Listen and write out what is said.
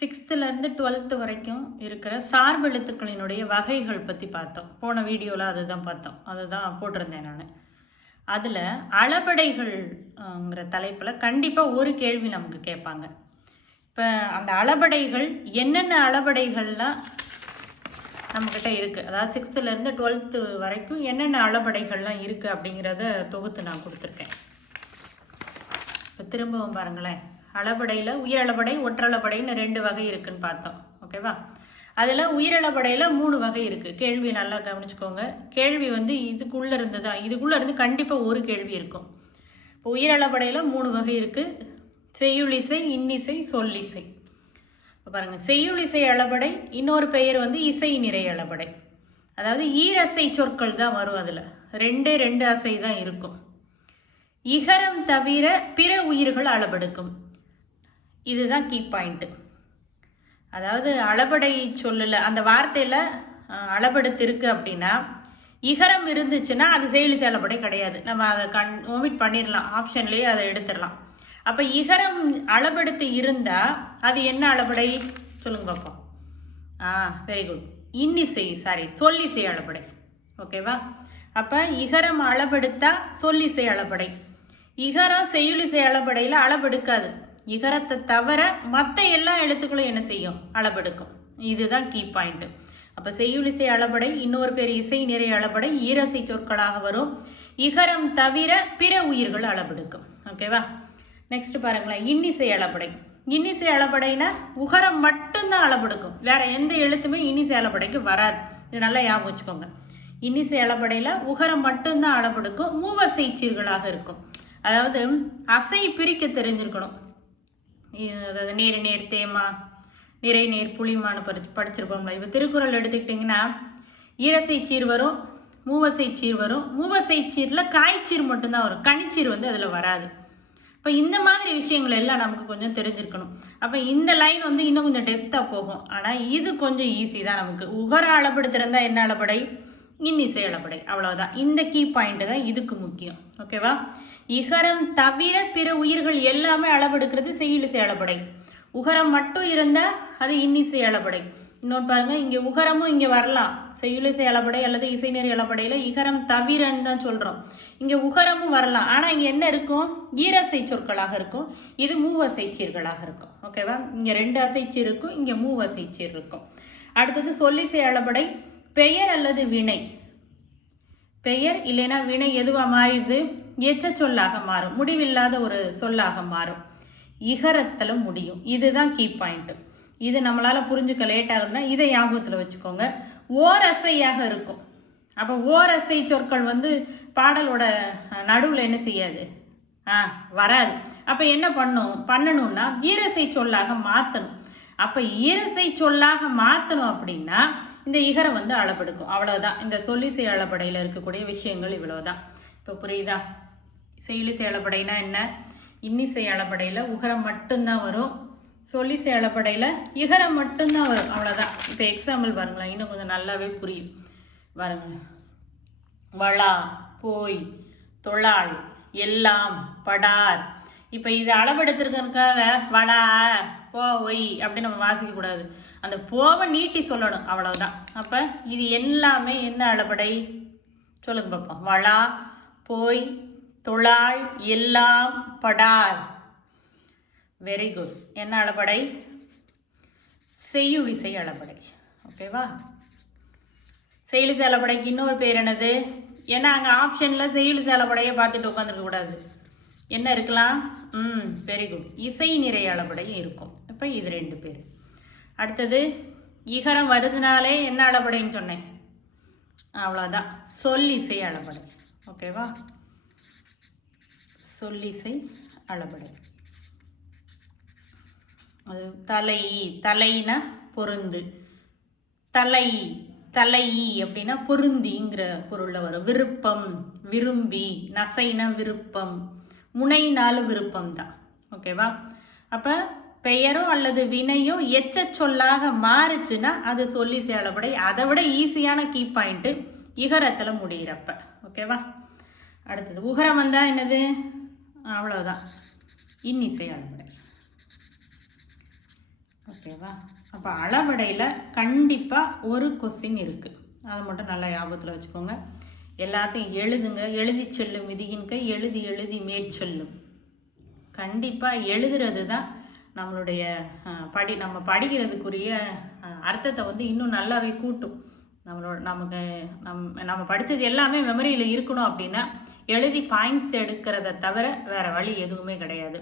6th to 12th வரைக்கும் இருக்கிற சார்பெழுத்துக்களினுடைய வகைகள் பற்றி பார்த்தோம். போன வீடியோவில் அதுதான் பார்த்தோம், அதுதான் போட்டிருந்தேன் நான். அதில் அளபடைகள்ங்கிற தலைப்பில் கண்டிப்பாக ஒரு கேள்வி நமக்கு கேட்பாங்க. இப்போ அந்த அளபடைகள் என்னென்ன அளபடைகள்லாம் நம்மக்கிட்ட இருக்குது, அதாவது 6th to 12th வரைக்கும் என்னென்ன அளபடைகள்லாம் இருக்குது அப்படிங்கிறத தொகுத்து நான் கொடுத்துருக்கேன். இப்போ திரும்பவும் பாருங்களேன், அளபடையில் உயிரளபடை ஒற்றளபடைன்னு 2 வகை இருக்குதுன்னு பார்த்தோம். ஓகேவா? அதில் உயிரளபடையில் 3 வகை இருக்குது. கேள்வி நல்லா கவனிச்சுக்கோங்க. கேள்வி இதுக்குள்ளே இருந்து தான், இதுக்குள்ளே இருந்து கண்டிப்பாக ஒரு கேள்வி இருக்கும். இப்போ உயிரளபடையில் 3 வகை இருக்குது: செய்யுளிசை, இன்னிசை, சொல்லிசை. இப்போ பாருங்கள், செய்யுளிசை அளபடை, இன்னொரு பெயர் இசை நிறை அளபடை. அதாவது ஈரசை சொற்கள் தான் வரும். அதில் 2 அசை தான் இருக்கும். இகரம் தவிர பிற உயிர்கள் அளபெடுக்கும். இதுதான் கீ பாயிண்ட்டு. அதாவது அளபடை சொல்லல, அந்த வார்த்தையில் அளபெடுத்து இருக்கு அப்படின்னா இகரம் இருந்துச்சுன்னா அது செய்யுளிசை அளபடை கிடையாது. நம்ம அதை ஒமிட் பண்ணிடலாம், ஆப்ஷன்லேயே அதை எடுத்துடலாம். அப்போ இகரம் அளபெடுத்து இருந்தால் அது என்ன அளபடை சொல்லுங்க பார்ப்போம். வெரி குட், இன்னிசை, சொல்லிசை அளபடை. ஓகேவா? அப்போ இகரம் அளபெடுத்தா சொல்லிசை அளபடை. இகரம் செய்யுளிசை அளபடையில் அளபெடுக்காது. இகரத்தை தவிர மற்ற எல்லா எழுத்துக்களும் என்ன செய்யும்? அளபெடுக்கும். இதுதான் கீ பாயிண்ட்டு. அப்போ செய்யுளிசை அளபடை, இன்னொரு பேர் இசை நிறை அளபடை, ஈரசை சொற்களாக வரும். இகரம் தவிர பிற உயிர்கள் அளபெடுக்கும். ஓகேவா? நெக்ஸ்ட் பாருங்களேன், இன்னிசை அளபடை. இன்னிசை அளபடைனா உகரம் மட்டும்தான் அளபெடுக்கும், வேற எந்த எழுத்துமே இன்னிசை அளபடைக்கு வராது. இது நல்லா ஞாபகம் வச்சுக்கோங்க. இன்னிசை அளபடையில் உகரம் மட்டும்தான் அளபெடுக்கும். மூவசை சீர்களாக இருக்கும். அதாவது அசை பிரிக்க தெரிஞ்சிருக்கணும். அதாவது நேர் நேர் தேமா, நிறை நேர் புளிமான்னு படிச்சிருப்போம்ல. இப்போ திருக்குறள் எடுத்துக்கிட்டிங்கன்னா ஈரசை சீர் வரும், மூவசை சீர் வரும். மூவசை சீரில் காய்ச்சீர் மட்டும்தான் வரும், கனிச்சீர் அதில் வராது. இப்போ இந்த மாதிரி விஷயங்கள் எல்லாம் நமக்கு கொஞ்சம் தெரிஞ்சிருக்கணும். அப்போ இந்த லைன் இன்னும் கொஞ்சம் டெப்த்தாக போகும். ஆனால் இது கொஞ்சம் ஈஸி தான் நமக்கு. உகர அளபெடுத்திருந்தால் என்ன அளபடை? இன்னிசை அளபடை. அவ்வளோதான். இந்த கீ பாயிண்ட்டு தான் இதுக்கு முக்கியம். ஓகேவா? இகரம் தவிர பிற உயிர்கள் எல்லாமே அளபெடுக்கிறது செய்யுளிசை அளபடை. உகரம் மட்டும் இருந்தால் அது இன்னிசை அளபடை. இன்னொன்று பாருங்கள், இங்கே உகரமும் இங்கே வரலாம், செய்யுளிசை அளபடை அல்லது இசை நிறை அளபடையில் இகரம் தவிரன்னு தான் சொல்கிறோம். இங்கே உகரமும் வரலாம், ஆனால் இங்கே என்ன இருக்கும்? ஈரசை சொற்களாக இருக்கும். இது மூவசை சீர்களாக இருக்கும். ஓகேவா? இங்கே 2 அசைச்சீர் இருக்கும், இங்கே மூவசை சீர் இருக்கும். அடுத்தது சொல்லிசை அளபடை. பெயர் அல்லது வினை, பெயர் இல்லைன்னா வினை எதுவாக மாறிடுது? எச்ச சொல்லாக மாறும், முடிவில்லாத ஒரு சொல்லாக மாறும். இகரத்தில் முடியும். இதுதான் கீ பாயிண்ட்டு. இது நம்மளால் புரிஞ்சுக்க லேட் ஆகுதுன்னா இதை ஞாபகத்தில் வச்சுக்கோங்க. ஓரசையாக இருக்கும். அப்போ ஓரசை சொற்கள் பாடலோட நடுவில் என்ன செய்யாது? வராது. அப்போ என்ன பண்ணணும்னா ஈரசை சொல்லாக மாற்றணும். அப்போ ஈரசை சொல்லாக மாற்றணும் அப்படின்னா இந்த இகரம் அளபெடுக்கும். அவ்வளோதான். இந்த சொல்லிசை அளபடையில் இருக்கக்கூடிய விஷயங்கள் இவ்வளோதான். இப்போ புரியுதா? செய்யுளிசை அளபடைனா என்ன? இன்னிசை அளபடையில் உகரம் மட்டும்தான் வரும். சொல்லிசை அளபடையில் இகரம் மட்டும்தான் வரும். அவ்வளோதான். இப்போ எக்ஸாம்பிள் பாருங்களேன், இன்னும் கொஞ்சம் நல்லாவே புரியும். பாருங்களேன், வளா, போய், தொழாள், எல்லாம், படார். இப்போ இது அளவெடுத்துருக்கிறதுக்காக வளா, போய் அப்படின்னு நம்ம வாசிக்கக்கூடாது. அந்த போவை நீட்டி சொல்லணும். அவ்வளோதான். அப்போ இது எல்லாமே என்ன அளபடை சொல்லுங்க பார்ப்போம். வளா, போய், தொழாள், எல்லாம், படார். Very good. என்ன அளபடை? செய்யுளிசை அளபடை. ஓகேவா? செய்யுளிசை அளபடைக்கு இன்னொரு பேர் என்னது? ஏன்னா அங்கே ஆப்ஷனில் செய்யுளிசை அளபடையை பார்த்துட்டு உட்காந்துருக்க கூடாது. என்ன இருக்கலாம்? வெரி குட், இசை நிறை அளபடையும் இருக்கும். இப்போ இது 2 பேர். அடுத்தது இகரம் வருதுனாலே என்ன அளபடைன்னு சொன்னேன்? அவ்வளோதான், சொல்லிசை அளபடை. ஓகேவா? சொல்லிசை அளபடை. அது தலை, தலைனா பொருந்து. தலை, தலை அப்படின்னா பொருந்திங்கிற பொருளில் வரும். விருப்பம், விரும்பி. நசைனா விருப்பம். முனைனாலும் விருப்பம் தான். ஓகேவா? அப்போ பெயரும் அல்லது வினையும் எச்ச சொல்லாக மாறுச்சுன்னா அது சொல்லிசை அளபடை. அதை விட ஈஸியான கீ பாயிண்ட்டு இகரத்தில் முடிகிறப்ப. ஓகேவா? அடுத்தது உகரம் வந்தால் என்னது? அவ்வளோதான், இன்னிசை அளபடை. ஓகேவா? அப்போ அளபடையில் கண்டிப்பாக ஒரு கொஸ்டின் இருக்குது. அதை மட்டும் நல்லா ஞாபகத்தில் வச்சுக்கோங்க. எல்லாத்தையும் எழுதுங்க. எழுதி செல்லும் விதியின் கை எழுதி எழுதி மேற்செல்லும். கண்டிப்பாக எழுதுறது தான் நம்மளுடைய நம்ம படிக்கிறதுக்குரிய அர்த்தத்தை வந்து இன்னும் நல்லாவே கூட்டும். நம்ம படித்தது எல்லாமே மெமரியில் இருக்கணும் அப்படின்னா எழுதி பாயிண்ட்ஸ் எடுக்கிறத தவிர வேறு வழி எதுவுமே கிடையாது.